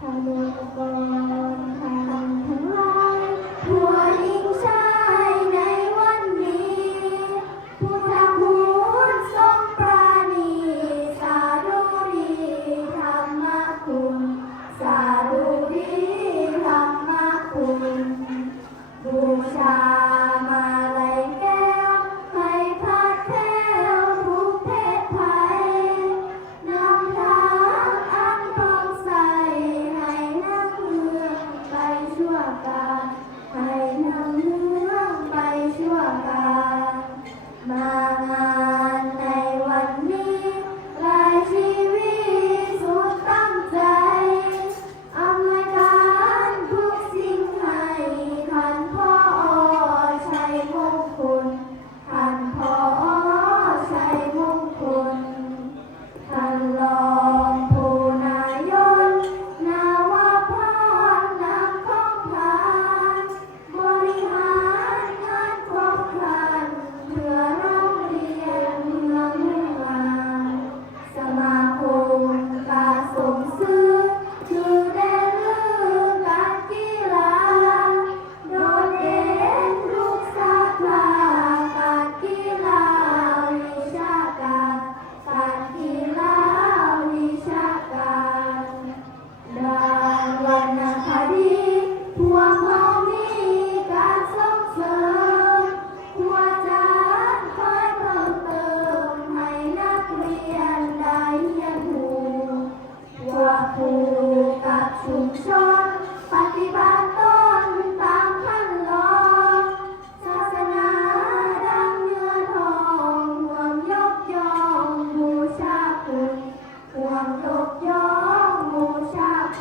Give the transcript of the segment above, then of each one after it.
ทางเดินกร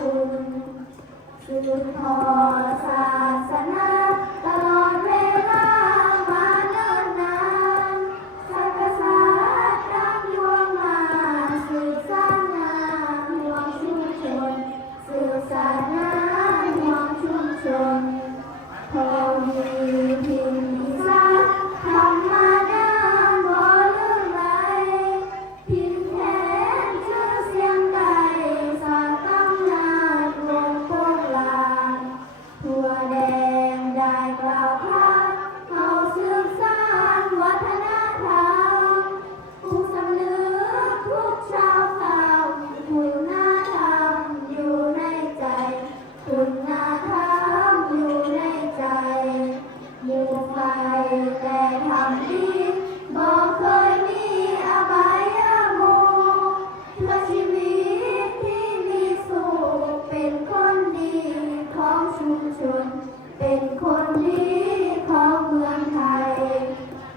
คุณชูพอศาสนา็นคนดีของเมืองไทย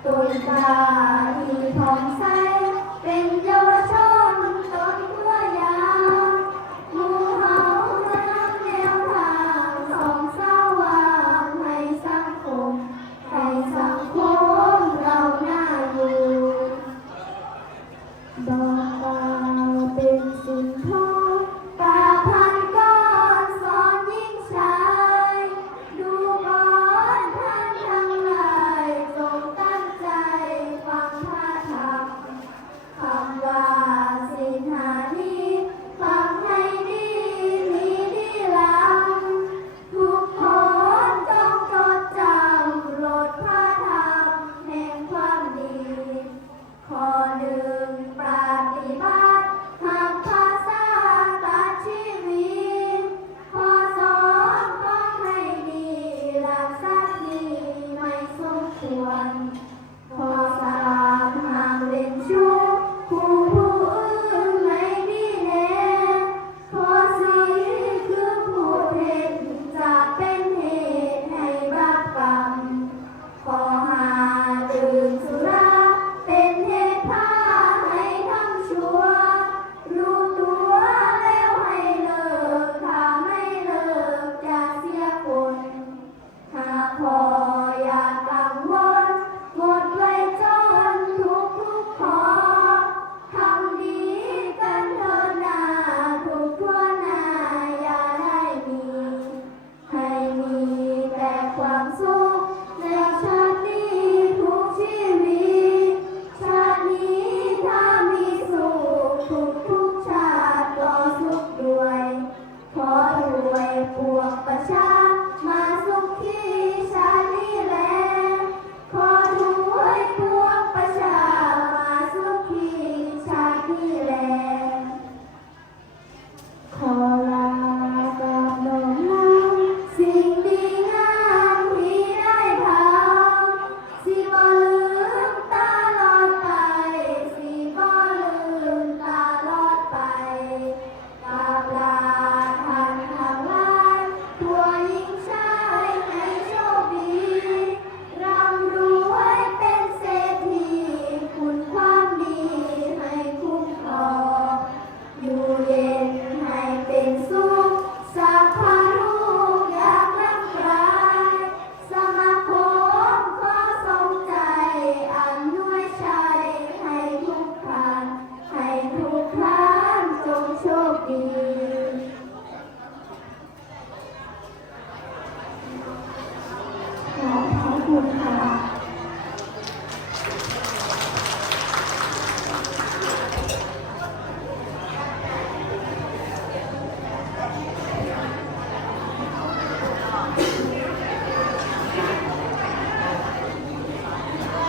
ตุนตา Thank you.